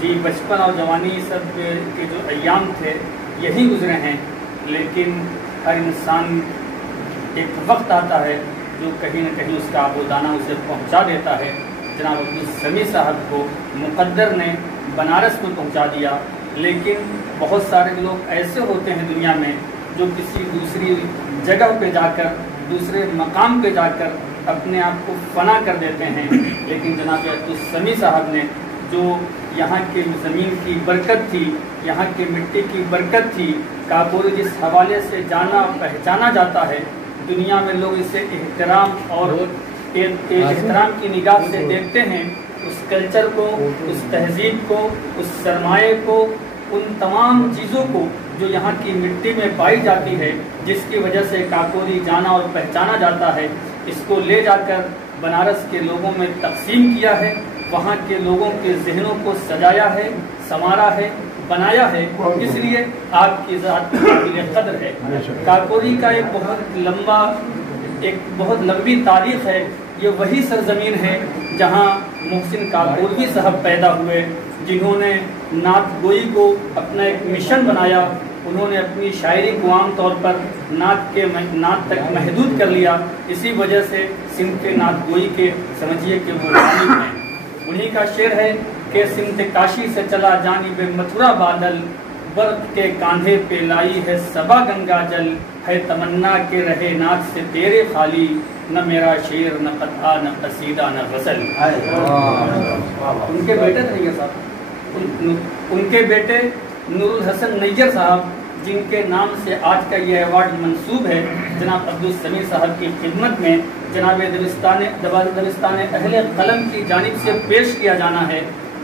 جی بچپن اور جوانی سب کے جو ایام تھے یہی گزرے ہیں، لیکن ہر انسان ایک وقت آتا ہے جو کہیں نہ کہیں اس کا آبودانہ اسے پہنچا دیتا ہے۔ جناب عبدالسمیع صاحب کو مقدر نے بنارس کو پہنچا دیا، لیکن بہت سارے لوگ ایسے ہوتے ہیں دنیا میں جو کسی دوسری جگہ پہ جا کر، دوسرے مقام پہ جا کر اپنے آپ کو فنا کر دیتے ہیں، لیکن جناب عبدالسمیع صاحب نے جو یہاں کے زمین کی برکت تھی، یہاں کی مٹی کی برکت تھی، کاکوری جس حوالے سے جانا پہچانا جاتا ہے، دنیا میں لوگ اسے احترام اور احترام کی نگاہ سے دیکھتے ہیں، اس کلچر کو، اس تہذیب کو، اس سرمایے کو، ان تمام چیزوں کو جو یہاں کی مٹی میں پائی جاتی ہے، جس کی وجہ سے کاکوری جانا اور پہچانا جاتا ہے، اس کو لے جا کر بنارس کے لوگوں میں تقسیم کیا ہے، وہاں کے لوگوں کے ذہنوں کو سجایا ہے، سنوارا ہے، بنایا ہے، اس لیے آپ کی ذات قابل قدر ہے۔ کاکوری کا ایک بہت لمبی تاریخ ہے۔ یہ وہی سرزمین ہے جہاں محسن کاکوروی صاحب پیدا ہوئے، جنہوں نے نعت گوئی کو اپنا ایک مشن بنایا۔ انہوں نے اپنی شاعری کو عام طور پر نعت تک محدود کر لیا، اسی وجہ سے سمت نعت گوئی کے سمجھیے کہ وہ غالب ہیں۔ انہی کا شعر ہے کہ سمت کاشی سے چلا جانب متھرا بادل، برق کے کاندھے پہ لائی ہے صبا گنگا جل، ہے تمنا کے رہے نعت سے تیرے خالی، نہ میرا شعر نہ قطعہ نہ قصیدہ نہ غزل۔ ان کے بیٹے تھے یہ صاحب، ان کے بیٹے نور الحسن نیجر صاحب، جن کے نام سے آج کا یہ ایوارڈ منسوب ہے جناب عبدالسمیع صاحب کی خدمت میں، جناب دبستان اہل قلم کی جانب سے پیش کیا جانا ہے۔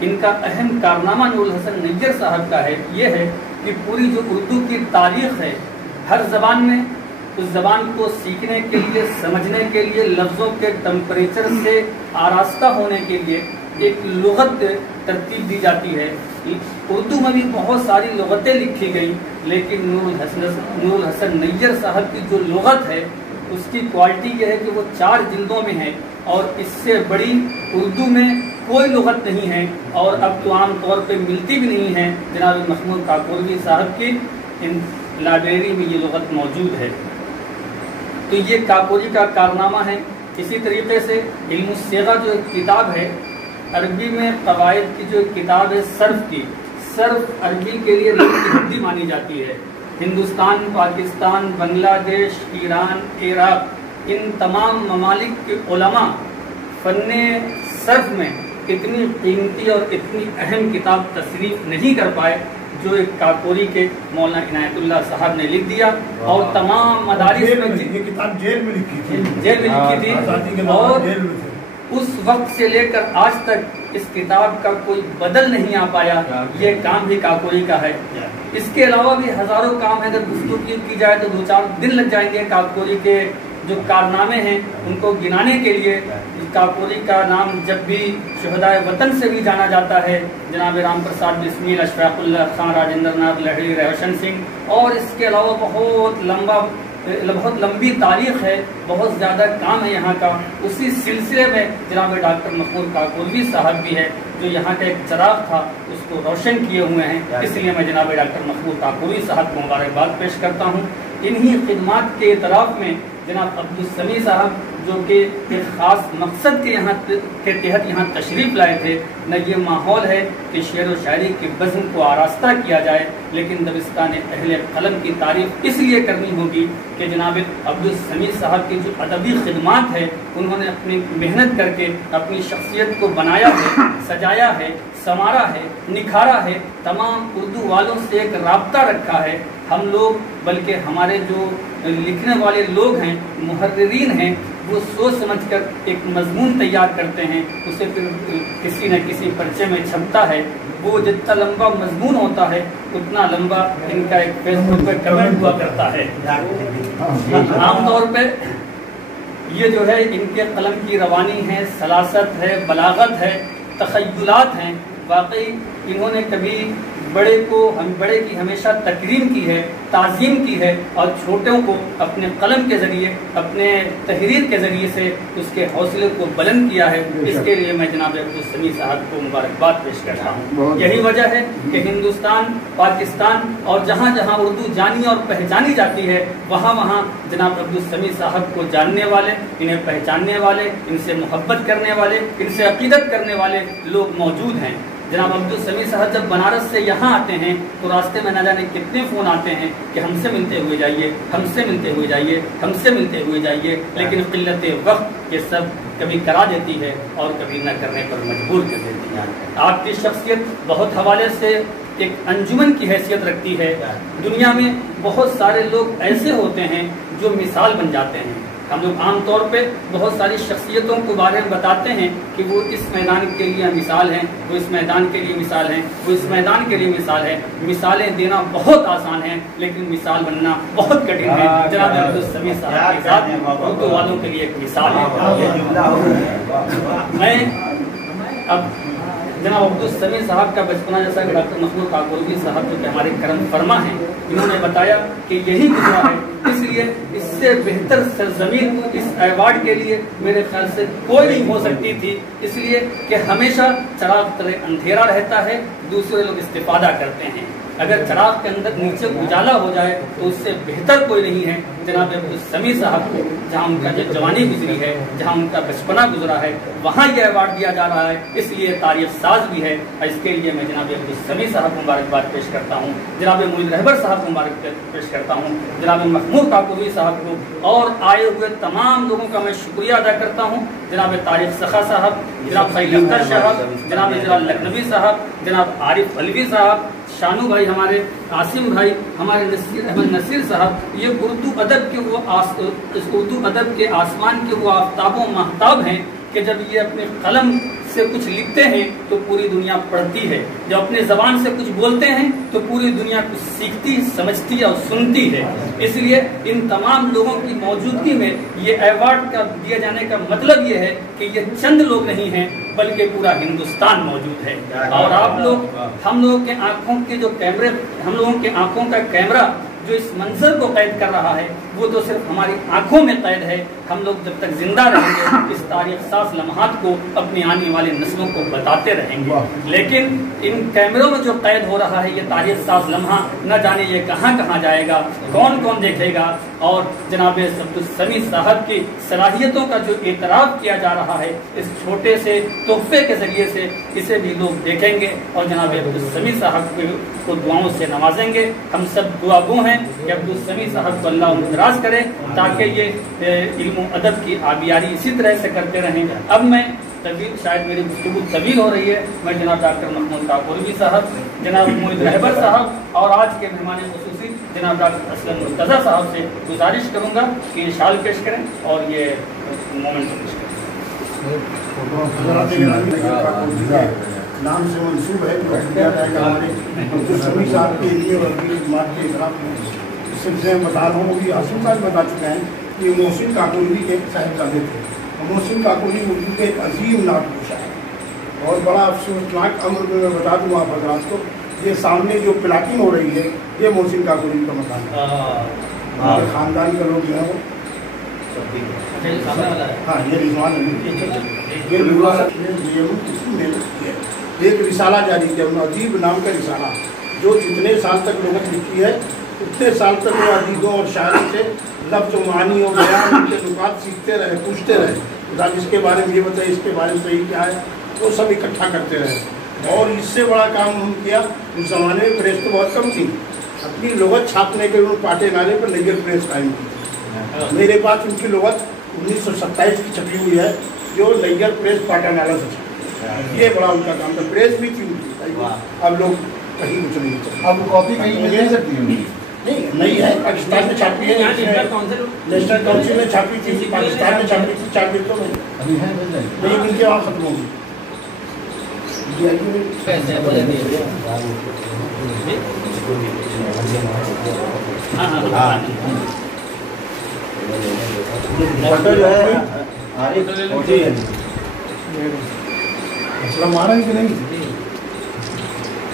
ان کا اہم کارنامہ نور الحسن نیجر صاحب کا ہے، یہ ہے کہ پوری جو اردو کی تاریخ ہے، ہر زبان میں اس زبان کو سیکھنے کے لیے، سمجھنے کے لیے، لفظوں کے ٹمپریچر سے آراستہ ہونے کے لیے ایک لغت ترتیب دی جاتی ہے۔ اردو میں بھی بہت ساری لغتیں لکھی گئی، لیکن نور الحسن نیجر صاحب کی جو لغت ہے اس کی کوالٹی یہ ہے کہ وہ 4 جلدوں میں ہے، اور اس سے بڑی اردو میں کوئی لغت نہیں ہے، اور اب تو عام طور پہ ملتی بھی نہیں ہے۔ جناب محمود کاکوروی صاحب کی لائبریری میں یہ لغت موجود ہے۔ تو یہ کاکوری کا کارنامہ ہے۔ اسی طریقے سے علم الصیغہ جو ایک کتاب ہے، عربی میں قواعد کی جو ایک کتاب ہے صرف کی، صرف عربی کے لیے رب کی ہڈی مانی جاتی ہے۔ ہندوستان، پاکستان، بنگلہ دیش، ایران، عراق، ان تمام ممالک کے علماء فن صرف میں اتنی قیمتی اور اتنی اہم کتاب تصریف نہیں کر پائے جو ایک کاکوری کے مولانا عنایت اللہ صاحب نے لکھ دیا، اور تمام مدارس میں یہ کتاب جیل میں لکھی تھی، اور اس وقت سے لے کر آج تک اس کتاب کا کوئی بدل نہیں آ پایا۔ یہ کام بھی کاکوری کا ہے۔ اس کے علاوہ بھی ہزاروں کام ہیں، اگر گفتگو کی جائے تو 2-4 دن لگ جائیں گے کاکوری کے جو کارنامے ہیں ان کو گنانے کے لیے۔ کاکوری کا نام جب بھی شہدائے وطن سے بھی جانا جاتا ہے، جناب رام پرساد بسمیل، اشفاق اللہ خان، راجندر ناتھ لہڑی، روشن سنگھ، اور اس کے علاوہ بہت لمبی تاریخ ہے، بہت زیادہ کام ہے یہاں کا۔ اسی سلسلے میں جناب ڈاکٹر محمود کاکوروی صاحب بھی ہے جو یہاں کا ایک چراغ تھا، اس کو روشن کیے ہوئے ہیں، اس لیے میں جناب ڈاکٹر محمود کاکوروی صاحب کو مبارکباد پیش کرتا ہوں۔ انہی خدمات کے اعتراف میں جناب عبدالسمیع صاحب جو کہ ایک خاص مقصد کے تحت یہاں تشریف لائے تھے، نہ یہ ماحول ہے کہ شعر و شاعری کے بزم کو آراستہ کیا جائے، لیکن دبستان اہل قلم کی تعریف اس لیے کرنی ہوگی کہ جناب عبدالسمیع صاحب کی جو ادبی خدمات ہے، انہوں نے اپنی محنت کر کے اپنی شخصیت کو بنایا ہے، سجایا ہے، سنوارا ہے، نکھارا ہے، تمام اردو والوں سے ایک رابطہ رکھا ہے۔ ہم لوگ، بلکہ ہمارے جو لکھنے والے لوگ ہیں، محررین ہیں، وہ سوچ سمجھ کر ایک مضمون تیار کرتے ہیں، اسے پھر کسی نہ کسی پرچے میں چھپتا ہے۔ وہ جتنا لمبا مضمون ہوتا ہے اتنا لمبا ان کا ایک فیس بک پہ کمنٹ ہوا کرتا ہے۔ عام طور پہ یہ جو ہے ان کے قلم کی روانی ہے، سلاست ہے، بلاغت ہے، تخیلات ہیں۔ واقعی انہوں نے کبھی بڑے کی ہمیشہ تکریم کی ہے، تعظیم کی ہے، اور چھوٹوں کو اپنے قلم کے ذریعے، اپنے تحریر کے ذریعے سے اس کے حوصلے کو بلند کیا ہے۔ اس کے لیے میں جناب عبدالسمیع صاحب کو مبارکباد پیش کرتا ہوں۔ یہی وجہ ہے کہ ہندوستان، پاکستان اور جہاں جہاں اردو جانی اور پہچانی جاتی ہے، وہاں وہاں جناب عبدالسمیع صاحب کو جاننے والے، انہیں پہچاننے والے، ان سے محبت کرنے والے، ان سے عقیدت کرنے والے لوگ موجود ہیں۔ جناب عبدالسمیع صاحب جب بنارس سے یہاں آتے ہیں تو راستے میں نہ جانے کتنے فون آتے ہیں کہ ہم سے ملتے ہوئے جائیے، ہم سے ملتے ہوئے جائیے، ہم سے ملتے ہوئے جائیے، لیکن قلت وقت یہ سب کبھی کرا دیتی ہے اور کبھی نہ کرنے پر مجبور کر دیتی ہے۔ آپ کی شخصیت بہت حوالے سے ایک انجمن کی حیثیت رکھتی ہے۔ دنیا میں بہت سارے لوگ ایسے ہوتے ہیں جو مثال بن جاتے ہیں۔ ہم لوگ عام طور پہ بہت ساری شخصیتوں کے بارے میں بتاتے ہیں کہ وہ اس میدان کے لیے مثال ہیں، وہ اس میدان کے لیے مثال ہیں، وہ اس میدان کے لیے مثال ہے۔ مثالیں دینا بہت آسان ہے لیکن مثال بننا بہت کٹھن ہے۔ جناب عبدالسمیع صاحب کے ساتھ اردو والوں کے لیے ایک مثال ہے۔ میں اب جناب عبدالسمیع صاحب کا بچپنا، جیسا کہ ڈاکٹر محمود کاکوروی صاحب جو کہ ہمارے کرم فرما ہیں، انہوں نے بتایا کہ یہی گزرا ہے، اس لیے اس سے بہتر سرزمین اس ایوارڈ کے لیے میرے خیال سے کوئی نہیں ہو سکتی تھی، اس لیے کہ ہمیشہ چراغ تلے اندھیرا رہتا ہے، دوسرے لوگ استفادہ کرتے ہیں۔ اگر چراغ کے اندر نیچے اجالا ہو جائے تو اس سے بہتر کوئی نہیں ہے۔ جناب عبدالسمیع صاحب کو جہاں ان کا جوانی گزری ہے، جہاں ان کا بچپنا گزرا ہے، وہاں یہ ایوارڈ دیا جا رہا ہے، اس لیے تاریخ ساز بھی ہے، اور اس کے لیے میں جناب عبدالسمیع صاحب کو مبارکباد پیش کرتا ہوں، جناب معید رہبر صاحب کو مبارکباد پیش کرتا ہوں، جناب محمود کاکوروی صاحب کو، اور آئے ہوئے تمام لوگوں کا میں شکریہ ادا کرتا ہوں، جناب طارق سخا صاحب، جناب خلیل اختر صاحب، جناب جلال لکھنوی صاحب، جناب عارف علوی صاحب، شانو بھائی ہمارے، عاصم بھائی ہمارے، نصیر احمد نصیر صاحب، یہ اردو ادب کے وہ اس اردو ادب کے آسمان کے وہ آفتاب و مہتاب ہیں کہ جب یہ اپنے قلم سے کچھ لکھتے ہیں تو پوری دنیا پڑھتی ہے، جب اپنے زبان سے کچھ بولتے ہیں تو پوری دنیا کچھ سیکھتی، سمجھتی اور سنتی ہے۔ اس لیے ان تمام لوگوں کی موجودگی میں یہ ایوارڈ کا دیا جانے کا مطلب یہ ہے کہ یہ چند لوگ نہیں ہیں بلکہ پورا ہندوستان موجود ہے، اور آپ لوگ، ہم لوگوں کے آنکھوں کے جو کیمرے، ہم لوگوں کے آنکھوں کا کیمرہ جو اس منظر کو قید کر رہا ہے وہ تو صرف ہماری آنکھوں میں قید ہے۔ ہم لوگ جب تک زندہ رہیں گے اس تاریخ ساز لمحات کو اپنی آنے والی نسلوں کو بتاتے رہیں گے، لیکن ان کیمروں میں جو قید ہو رہا ہے یہ تاریخ ساز لمحہ نہ جانے یہ کہاں کہاں جائے گا، کون کون دیکھے گا، اور جناب عبدالسمیع صاحب کی صلاحیتوں کا جو اعتراف کیا جا رہا ہے اس چھوٹے سے تحفے کے ذریعے سے، اسے بھی لوگ دیکھیں گے اور جناب عبدالسمیع صاحب کو دعاؤں سے نوازیں گے۔ ہم سب دعا گو ہیں کہ عبدالسمیع صاحب کو اللہ دراز کرے تاکہ یہ علم و ادب کی آبیاری اسی طرح سے کرتے رہیں۔ اب میں طویل، شاید میری گفتگو طویل ہو رہی ہے، میں جناب ڈاکٹر محمود کاکوروی صاحب، جناب معید رہبر صاحب اور آج کے مہمان خصوصی جناب ڈاکٹر اسلم مرتضیٰ صاحب سے گزارش کروں گا کہ یہ شال پیش کریں اور یہ مومنٹ پیش کریں۔ نام سے منسوب ہے جو ہمارے عبدالسمیع صاحب کے لیے اور خدمات کے اعتراف میں اس سلسلے میں بتا رہا ہوں۔ ابھی عاصم صاحب بتا چکے ہیں کہ یہ محسن کاکوروی کے صاحبزادے تھے۔ محسن کاکوروی اردو کے ایک عظیم نعت گوش ہے اور بڑا افسوسناک امر میں بتا دوں آپ حضرات کو، یہ سامنے جو پلاٹنگ ہو رہی ہے یہ محسن کاکوروی کا مکان ہے، خاندان کا لوگ جو ہے وہ، ہاں یہ رضوان ایک رسالہ جاری کیا، ادیب نام کا رسالہ، جو جتنے سال تک لغت لکھی ہے اتنے سال تک وہ ادیبوں اور شاعری سے لفظ و معانی اور بیان ان کے نکات سیکھتے رہے، پوچھتے رہے، اس کے بارے میں یہ بتائیے، اس کے بارے میں صحیح کیا ہے، وہ سب اکٹھا کرتے رہے۔ اور اس سے بڑا کام ہم کیا، اس زمانے میں پریس تو بہت کم تھی، اپنی لغت چھاپنے کے انہوں نے پاٹے نالے پر نگر پریس قائم کی۔ میرے پاس ان کی لغت 1927 کی چھپی ہوئی ہے جو نگر پریس پاٹا نالا سے چھپی، یہ بڑا ان کا کام تھا، پریس بھی تھی ان کی۔ اب لوگ کہیں کچھ نہیں چلتے، اب کاپی کہیں مل نہیں سکتی، نہیں ہے، پاکستان میں چھاپی ہے، نیشنل کاؤنسل میں چھاپی تھی، پاکستان میں چھاپی تھی، چھاپی تو نہیں ان کے وہاں ختم ہوگی۔ مسئلہ مارا ہے کہ نہیں؟